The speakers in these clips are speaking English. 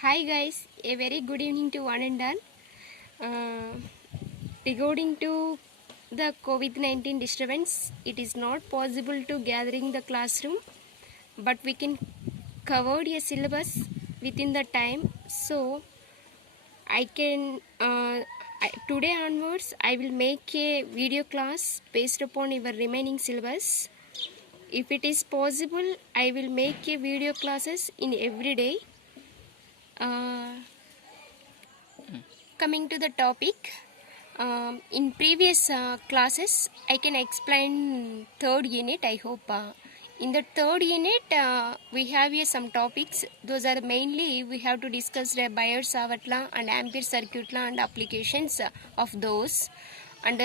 Hi guys, a very good evening to one and all. Regarding to the COVID-19 disturbance, it is not possible to gather in the classroom, but we can cover a syllabus within the time. So I can today onwards I will make a video class based upon your remaining syllabus. If it is possible, I will make a video classes in every day. Coming to the topic, in previous classes I can explain third unit. I hope in the third unit we have here some topics. Those are mainly we have to discuss the Biot-Savart law and Ampere circuit law and applications of those, and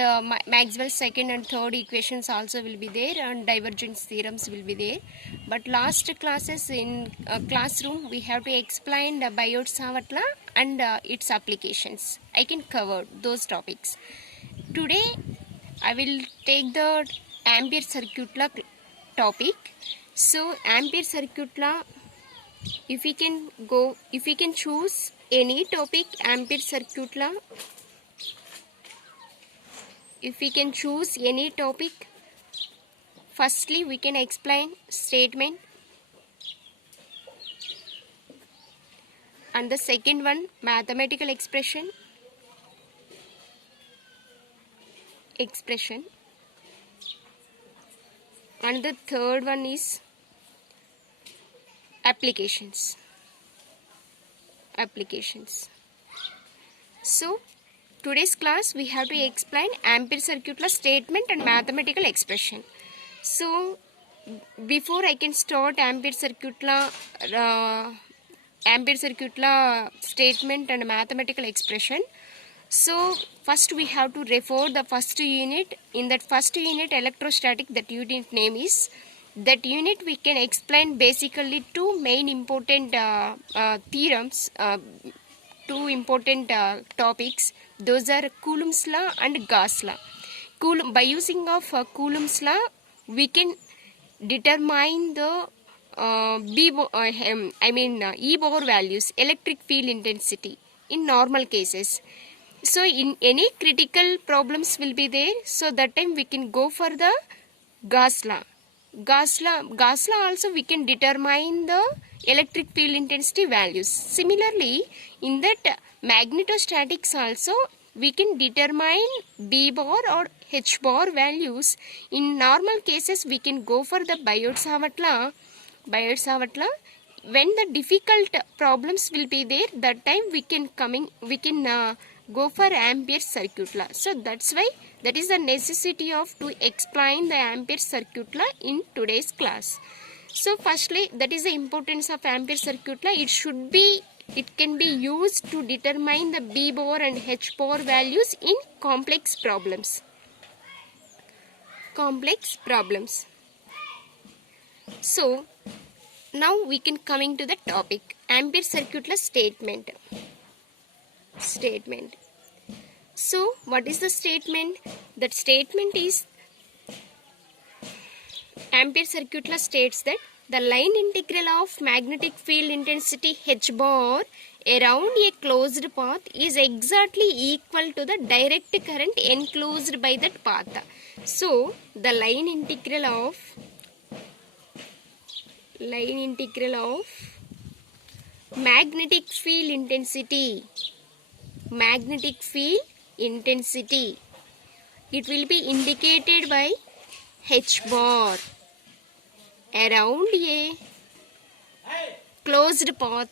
Maxwell's second and third equations also will be there, and divergence theorems will be there. But last classes in classroom we have to explain the Biot-Savart law and its applications. I can cover those topics. Today I will take the Ampere circuit law topic. So Ampere circuit law, if we can choose any topic, Ampere circuit law, if we can choose any topic, firstly we can explain statement, and the second one mathematical expression, and the third one is applications. So today's class we have to explain Ampere circuit law statement and mathematical expression. So before I can start Ampere circuit law statement and mathematical expression, so first we have to refer the first unit. In that first unit, electrostatic, that unit name is, that unit we can explain basically two main important theorems, two important topics. Those are Coulomb's law and Gauss law. By using of Coulomb's law, we can determine the E bar values, electric field intensity in normal cases. So in any critical problems will be there, so that time we can go for the Gauss law. Gauss law also we can determine the electric field intensity values. Similarly, in that magnetostatics also we can determine B bar or H bar values. In normal cases we can go for the Biot-Savart law. When the difficult problems will be there, that time we can go for Ampere circuit law. So that's why that is the necessity of to explain the Ampere circuit law in today's class. So firstly, that is the importance of Ampere circuit law. It can be used to determine the B bar and H bar values in complex problems. So now we can coming to the topic, Ampere circuit law statement. So what is the statement? That statement is, Ampere circuit law states that the line integral of magnetic field intensity H bar around a closed path is exactly equal to the direct current enclosed by that path. So the line integral of magnetic field intensity, it will be indicated by H bar around a closed path.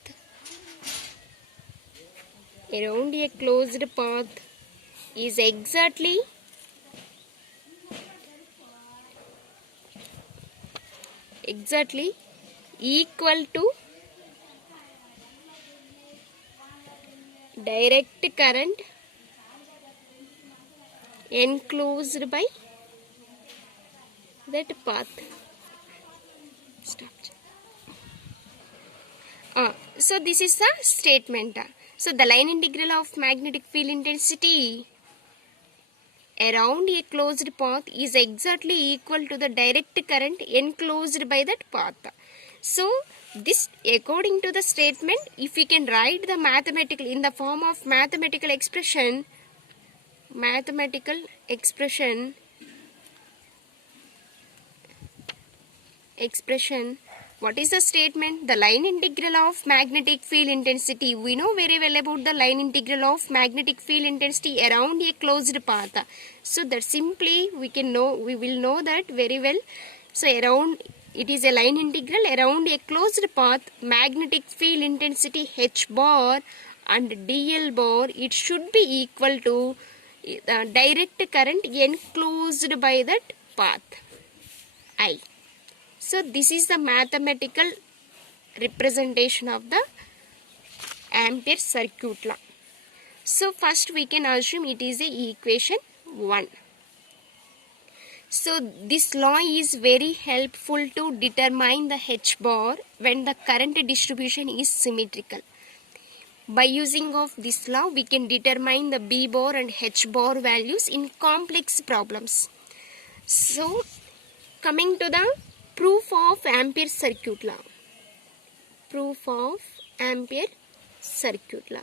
Is exactly equal to direct current enclosed by that path. So this is the statement. So the line integral of magnetic field intensity around a closed path is exactly equal to the direct current enclosed by that path. So this, according to the statement, if we can write the mathematical in the form of mathematical expression, what is the statement? The line integral of magnetic field intensity. We know very well about the line integral of magnetic field intensity around a closed path. So that simply we will know that very well. So around, it is a line integral around a closed path, magnetic field intensity H bar and dl bar, it should be equal to direct current enclosed by that path I. So this is the mathematical representation of the Ampere circuit law. So first we can assume it is a equation 1. So this law is very helpful to determine the H bar when the current distribution is symmetrical. By using of this law, we can determine the B bar and H bar values in complex problems. So coming to the proof of Ampere circuit law. Proof of Ampere circuit law.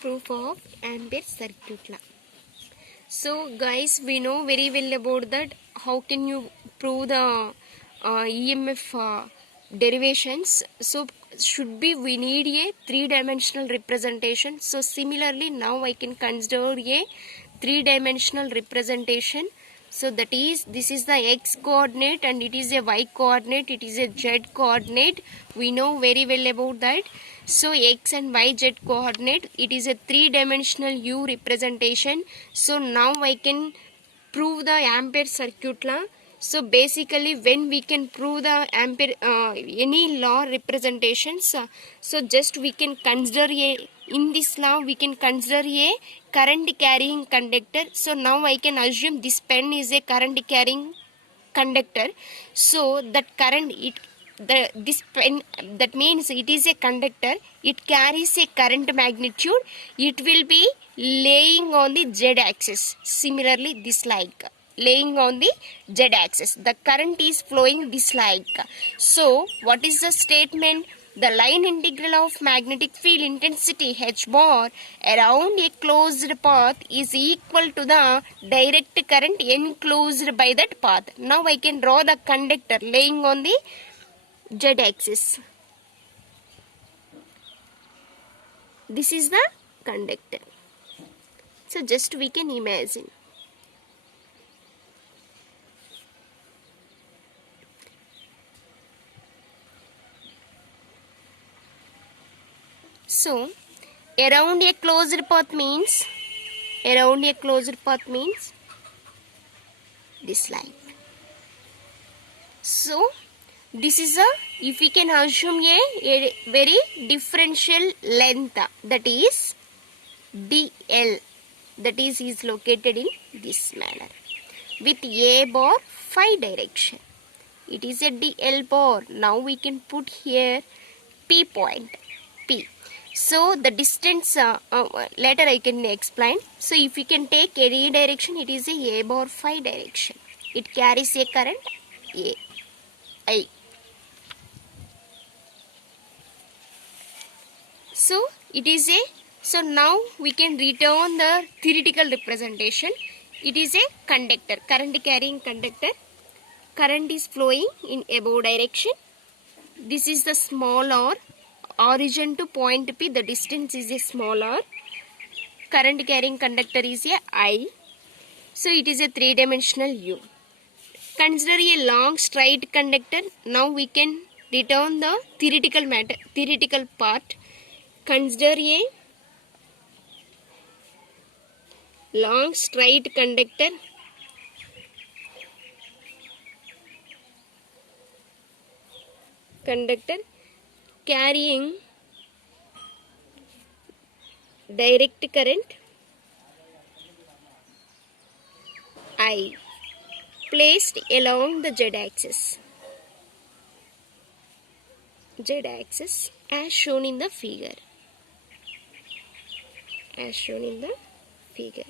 Proof of Ampere circuit law. So guys, we know very well about that. How can you prove the EMF derivations? So should be, we need a 3-dimensional representation. So similarly, now I can consider a 3-dimensional representation. So that is, this is the x coordinate and it is a y coordinate, it is a z coordinate. We know very well about that. So x and y z coordinate, it is a 3-dimensional U representation. So now I can prove the Ampere circuit law. So basically, when we can prove the Ampere any law representations, so just we can consider in this law we can consider a current carrying conductor. So now I can assume this pen is a current carrying conductor. So that current, this pen, that means it is a conductor, it carries a current magnitude, it will be laying on the z axis. Similarly, this like laying on the z axis, the current is flowing this like. So what is the statement? The line integral of magnetic field intensity H bar around a closed path is equal to the direct current enclosed by that path. Now I can draw the conductor laying on the z axis. This is the conductor. So just we can imagine. So around a closed path means this line. So this is a, if we can assume a very differential length, that is dl, that is located in this manner with a bar phi direction. It is a dl bar. Now we can put here p point, p. So the distance, later I can explain. So if we can take any direction, it is a bar phi direction. It carries a current a, I. So it is a, so now we can return the theoretical representation. It is a conductor, current carrying conductor. Current is flowing in above direction. This is the small r. Origin to point P, the distance is a small r. Current carrying conductor is a I. So it is a 3-dimensional U. Consider a long straight conductor. Now we can return the theoretical part. Consider a long straight conductor. Carrying direct current I placed along the z axis as shown in the figure. as shown in the figure.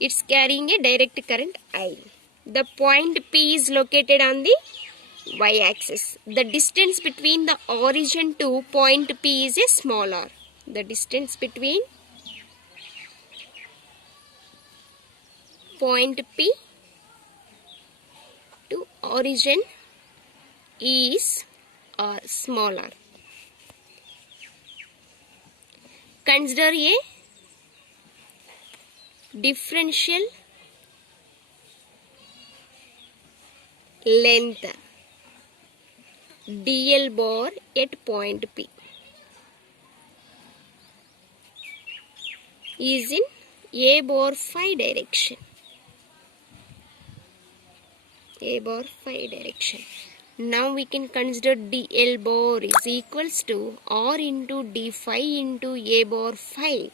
It's carrying a direct current I. The point P is located on the y-axis. The distance between the origin to point P is a small r. The distance between point P to origin is r, small r. Consider a differential length dl bar at point P is in a bar phi direction. A bar phi direction. Now we can consider dl bar is equals to r into d phi into a bar phi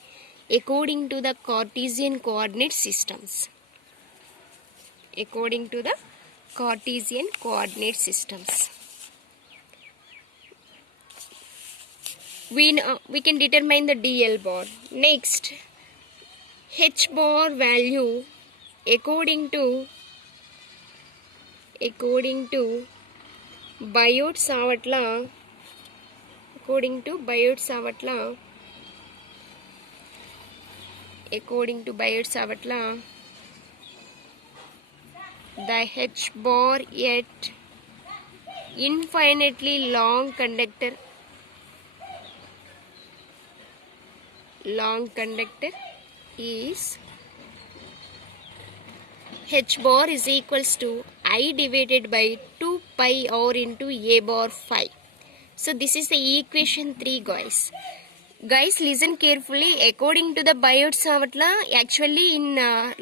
according to the Cartesian coordinate systems. According to the Cartesian coordinate systems. We can determine the dl bar. Next, h bar value according to Biot-Savart law, the h bar at infinitely long conductor is h bar is equals to I divided by 2 pi r into a bar phi. So this is the equation 3, guys. Guys, listen carefully. According to the Biot-Savart law, actually in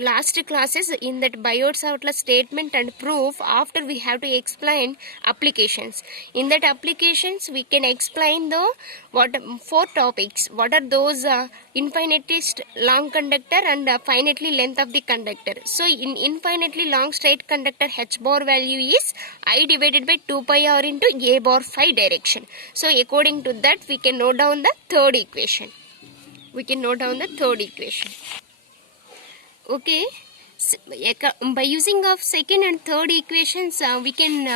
last classes, in that Biot-Savart law statement and proof, after we have to explain applications. In that applications, we can explain the 4 topics. What are those? Infinitely long conductor and finitely length of the conductor. So in infinitely long straight conductor, h bar value is I divided by 2 pi r into a bar phi direction. So according to that, we can note down the third equation. Okay. So, by using of second and third equations, we can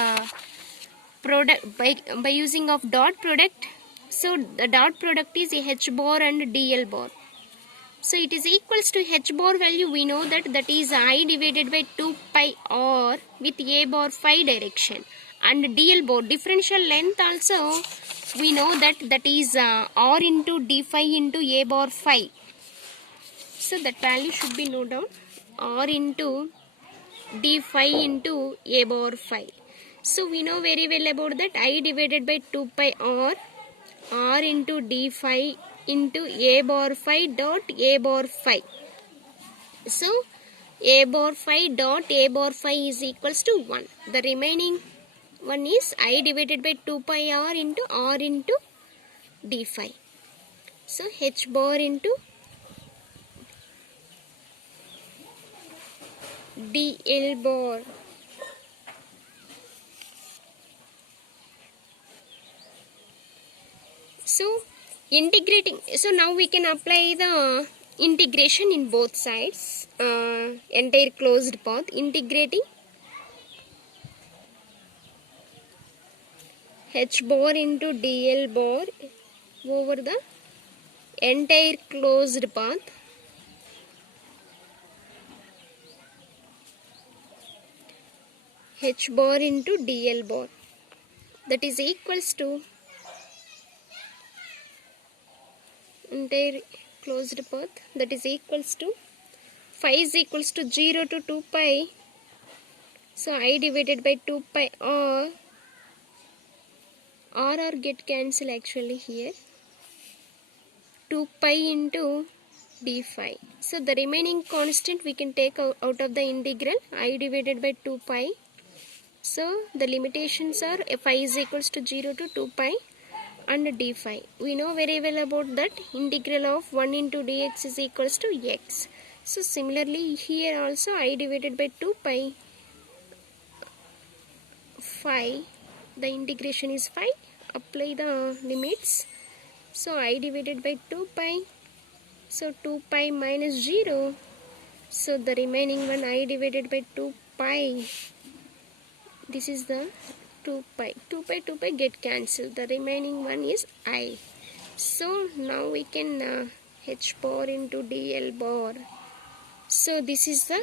by using of dot product. So the dot product is h bar and dl bar. So it is equals to h bar value. We know that is I divided by 2 pi r with a bar phi direction, and dl bar differential length also we know that is r into d phi into a bar phi. So that value should be noted down, r into d phi into a bar phi. So we know very well about that. I divided by 2 pi r into d phi into a bar phi dot a bar phi. So a bar phi dot a bar phi is equals to 1. The remaining one is I divided by 2 pi r into d phi. So h bar into dl bar. So integrating. So now we can apply the integration in both sides. Entire closed path. Integrating h bar into dl bar over the entire closed path. H bar into dl bar, that is equals to entire closed path, that is equals to phi is equals to 0 to 2 pi. So I divided by 2 pi r get cancelled actually here. 2 pi into d phi. So the remaining constant we can take out of the integral. I divided by 2 pi. So the limitations are phi is equals to 0 to 2 pi and d phi. We know very well about that. Integral of 1 into dx is equals to x. So similarly here also I divided by 2 pi phi. The integration is phi. Apply the limits. So I divided by 2 pi. So 2 pi minus 0. So the remaining one I divided by 2 pi. This is the 2 pi. 2 pi, 2 pi get cancelled. The remaining one is I. So now we can H bar into dl bar. So this is the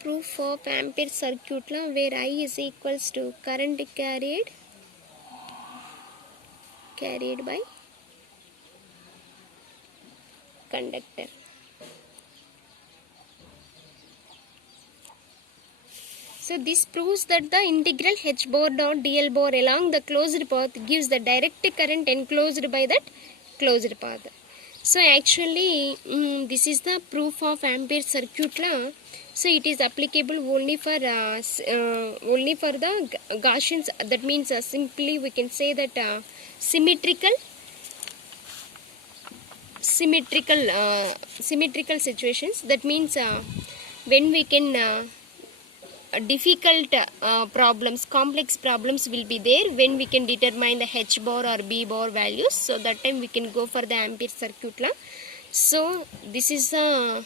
proof of Ampere circuit law, where I is equals to current carried by conductor. So this proves that the integral H bar dot dl bar along the closed path gives the direct current enclosed by that closed path. So actually this is the proof of Ampere circuit law. So it is applicable only for the Gaussians. That means simply we can say that symmetrical situations. That means when we can difficult problems, complex problems will be there when we can determine the H bar or B bar values. So that time we can go for the Ampere circuit law. So this is the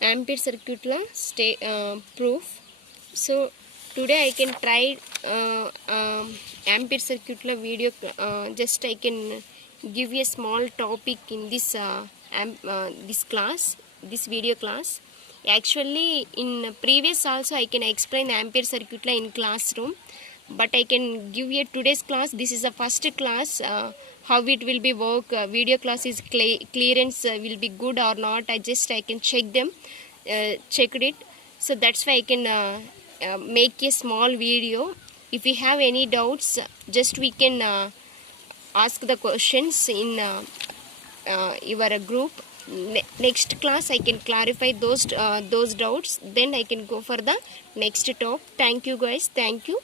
Ampere circuit law proof. So today I can try Ampere circuit law video. Just I can give you a small topic in this this video class. Actually in previous also I can explain the Ampere circuit law in classroom, but I can give you today's class. This is the first class. How it will be work, video class is clearance will be good or not. I can check them, checked it. So that's why I can make a small video. If you have any doubts, just we can ask the questions in your group. Next class I can clarify those doubts. Then I can go for the next talk. Thank you guys. Thank you.